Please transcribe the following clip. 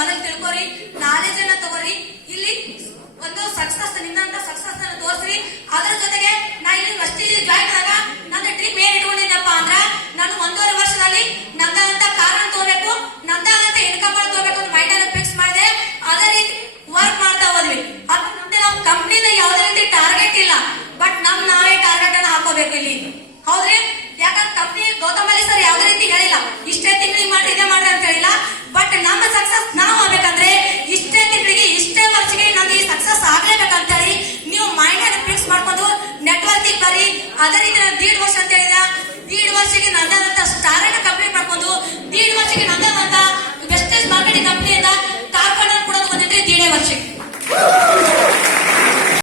ಮೊದಲು ತಿಳ್ಕೊರಿ, ನಾಲೆಜ್ ಅನ್ನ ತಗೋರಿ. ಇಲ್ಲಿ ಒಂದು ಸಕ್ಸಸ್ ನಿನ್ನಂತ ಸಕ್ಸಸ್ ಅನ್ನ ತೋರಿಸ್ರಿ. ಅದರ ಜೊತೆಗೆ ನಾ ಇಲ್ಲಿ ಫಸ್ಟ್ ಜಾಯ್ನ್ ಆದಾಗ ನನ್ನ ಡ್ರೀಮ್ ಏನ್ ಇಟ್ಕೊಂಡಿದ್ದಪ್ಪ ಅಂದ್ರ ನಾನು 1.5 ವರ್ಷದಲ್ಲಿ ನಂದಂತ ಕಾರಣ ತಗೋಬೇಕು, ನಂದಂತ ಇನ್ಕಮ್ ತಗೋಬೇಕು ಅಂತ ಮೈಂಡ್ ಅನ್ನು ಫಿಕ್ಸ್ ಮಾಡಿದೆ. ಅದೇ ರೀತಿ ವರ್ಕ್ ಮಾಡ್ತಾ ಹೋದ್ವಿ. ಅದ್ರ ಮುಂದೆ ನಾವು ಕಂಪ್ನಿದ ಯಾವುದೇ ರೀತಿ ಟಾರ್ಗೆಟ್ ಇಲ್ಲ, ಬಟ್ ನಾವೇ ಟಾರ್ಗೆಟ್ ಅನ್ನ ಹಾಕೋಬೇಕು ಇಲ್ಲಿ. ಹೌದ್ರಿ? ಯಾಕಂದ್ರೆ ಕಂಪ್ನಿ ಗೌತಮ್ ಸರ್ ಯಾವುದೇ ರೀತಿ ಹೇಳಿಲ್ಲ ಇಷ್ಟೇ ತಿಂಗಳಿಗೆ ಮಾಡ್ರಿ ಇದೇ ಮಾಡ್ರಿ ಅಂತ ಹೇಳಿಲ್ಲ. ಬಟ್ ನಮ್ಮ ಸಕ್ಸಸ್ ನಾವು ಆಗ್ಬೇಕಂದ್ರೆ ಇಷ್ಟೇ ತಿಂಗಳಿಗೆ ಇಷ್ಟೇ ವರ್ಷಕ್ಕೆ ನಂದು ಈ ಸಕ್ಸಸ್ ಆಗ್ಲೇಬೇಕಂತ ಹೇಳಿ ನೀವು ಮೈಂಡ್ ಅನ್ನು ಫಿಕ್ಸ್ ಮಾಡ್ಕೊಂಡು ನೆಟ್ವರ್ಕಿಂಗ್ ಬರ್ರಿ. ಅದೇ ರೀತಿ ನಾನು 1.5 ವರ್ಷ ಅಂತ ಹೇಳಿದ, 1.5 ವರ್ಷಕ್ಕೆ ನಂದ